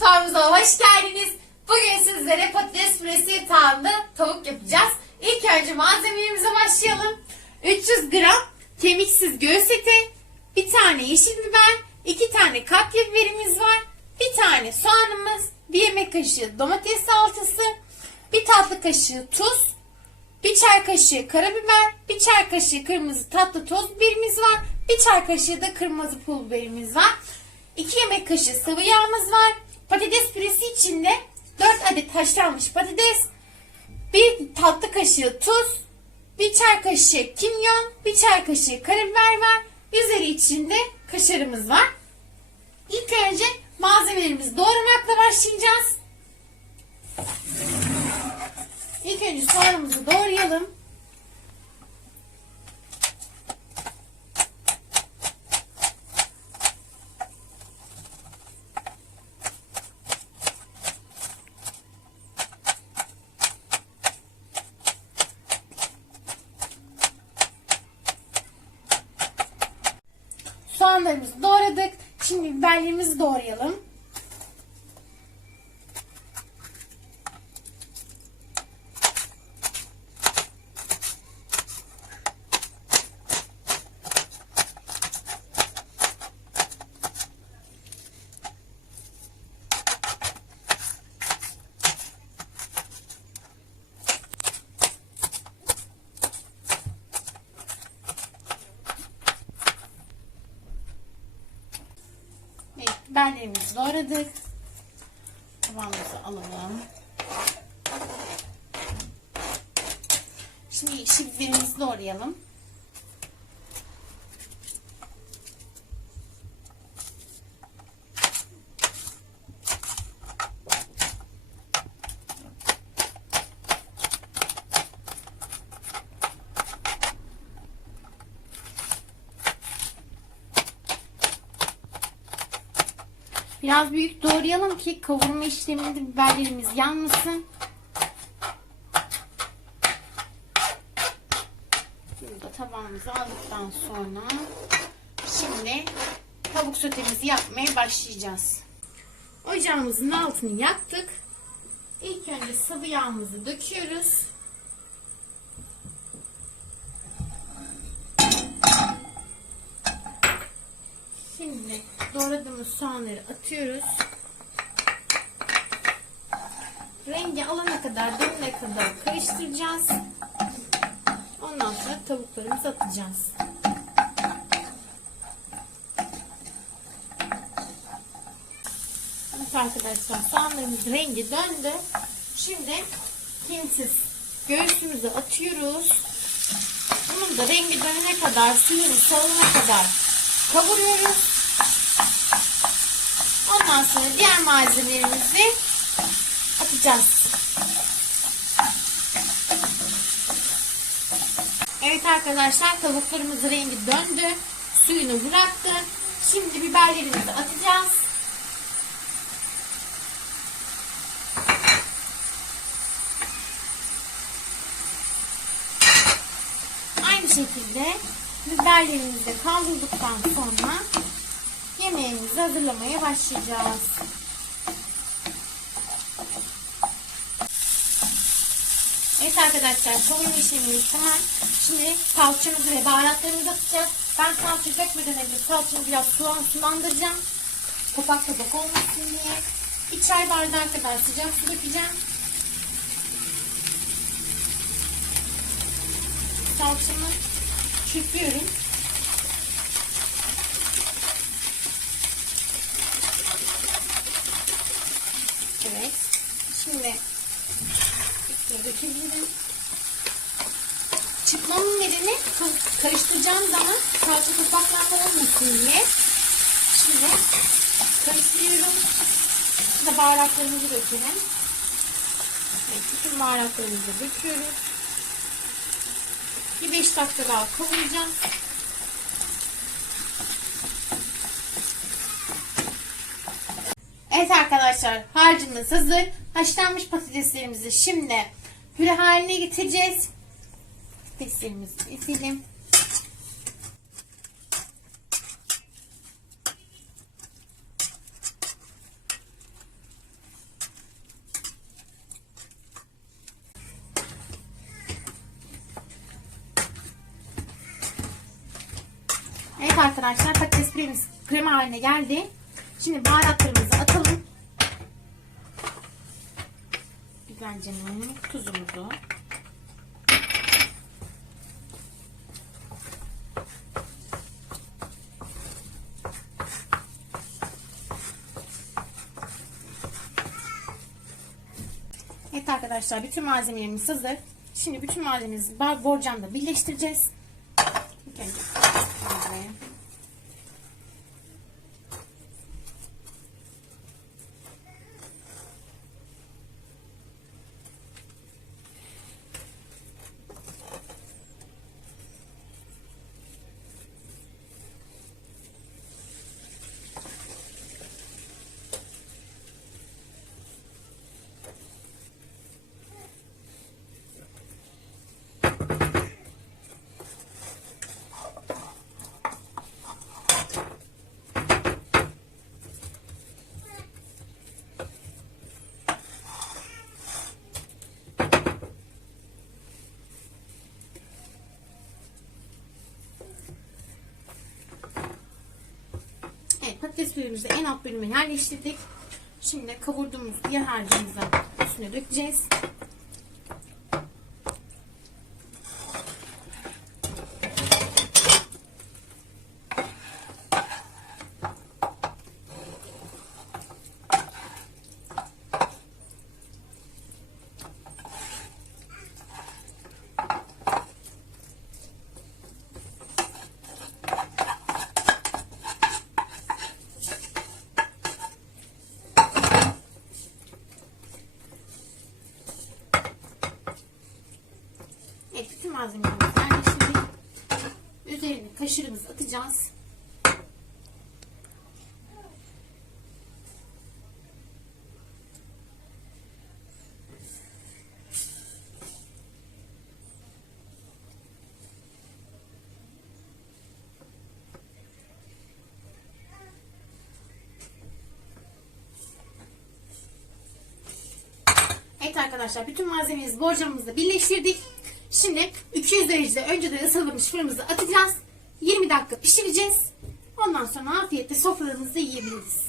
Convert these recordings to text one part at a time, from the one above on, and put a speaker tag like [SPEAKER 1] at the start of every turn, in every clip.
[SPEAKER 1] mutfağımıza hoş geldiniz. Bugün sizlere patates püresi yatağında tavuk yapacağız. İlk önce malzemelerimize başlayalım. 300 gram kemiksiz göğüs eti, bir tane yeşil biber, iki tane kapya biberimiz var, bir tane soğanımız, bir yemek kaşığı domates salçası, bir tatlı kaşığı tuz, bir çay kaşığı karabiber, bir çay kaşığı kırmızı tatlı toz biberimiz var. Bir çay kaşığı da kırmızı pul biberimiz var. 2 yemek kaşığı sıvı yağımız var. Patates püresi içinde 4 adet haşlanmış patates, bir tatlı kaşığı tuz, bir çay kaşığı kimyon, bir çay kaşığı karabiber var. Üzeri içinde kaşarımız var. İlk önce malzemelerimizi doğramakla başlayacağız. İlk önce soğanımızı doğrayalım. Soğanlarımızı doğradık. Şimdi biberlerimizi doğrayalım. Evet, biberlerimizi doğradık. Tabağımızı alalım. Şimdi yeşil biberimizi doğrayalım. Biraz büyük doğrayalım ki kavurma işleminde biberlerimiz yanmasın. Burada tabağımızı aldıktan sonra şimdi tavuk sotemizi yapmaya başlayacağız. Ocağımızın altını yaktık. İlk önce sıvı yağımızı döküyoruz. Şimdi doğradığımız soğanları atıyoruz. Rengi alana kadar, dönene kadar karıştıracağız. Ondan sonra tavuklarımızı atacağız. Evet arkadaşlar soğanlarımız rengi döndü. Şimdi kimsiz göğsümüzü atıyoruz. Bunun da rengi dönene kadar, suyunu salana kadar kavuruyoruz. Ondan sonra diğer malzemelerimizi atacağız. Evet arkadaşlar tavuklarımızın rengi döndü. Suyunu bıraktı. Şimdi biberlerimizi atacağız. Aynı şekilde biberlerimizi de kavrulduktan sonra yemeğimizi hazırlamaya başlayacağız. Evet arkadaşlar kavurma işlemimiz tamam. Şimdi salçamızı ve baharatlarımızı atacağız. Ben salça dökmeden önce salçamı biraz soğan sulandıracağım. Kapak kapak olmasın diye. Bir çay bardağı kadar sıcak su dökeceğim. Salçamı çırpıyorum. Evet. Şimdi üstüne dökebilirim. Ka- karıştıracağım zaman salça topaklar falan olmasın diye. Şimdi karıştırıyorum. Şimdi baharatlarımızı dökelim. Evet, bütün baharatlarımızı döküyoruz. Bir 5 dakika daha kavuracağım. Evet arkadaşlar harcımız hazır. Haşlanmış patateslerimizi şimdi püre haline getireceğiz tepsimizi dizelim. Evet arkadaşlar patates püremiz krema haline geldi. Şimdi baharatlarımızı atalım. Güzelce tuzumuzu Evet arkadaşlar bütün malzemelerimiz hazır. Şimdi bütün malzemelerimizi borcamda birleştireceğiz. İlk önce buraya. Evet patates püremizi en alt bölüme yerleştirdik. Şimdi kavurduğumuz diğer harcımızı üstüne dökeceğiz. Evet bütün malzemelerimizi yerleştirdik. Üzerine kaşarımızı atacağız. Evet arkadaşlar bütün malzemelerimizi borcamımızla birleştirdik. Şimdi 200 derecede önceden ısıtılmış fırınımıza atacağız. 20 dakika pişireceğiz. Ondan sonra afiyetle sofralarımızda yiyebiliriz.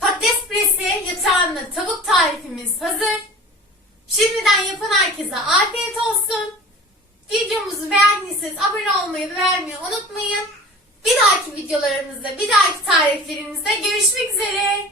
[SPEAKER 1] Patates püresi yatağında tavuk tarifimiz hazır. Şimdiden yapan herkese afiyet olsun. Videomuzu beğendiyseniz abone olmayı ve beğenmeyi unutmayın. Bir dahaki videolarımızda, bir dahaki tariflerimizde görüşmek üzere.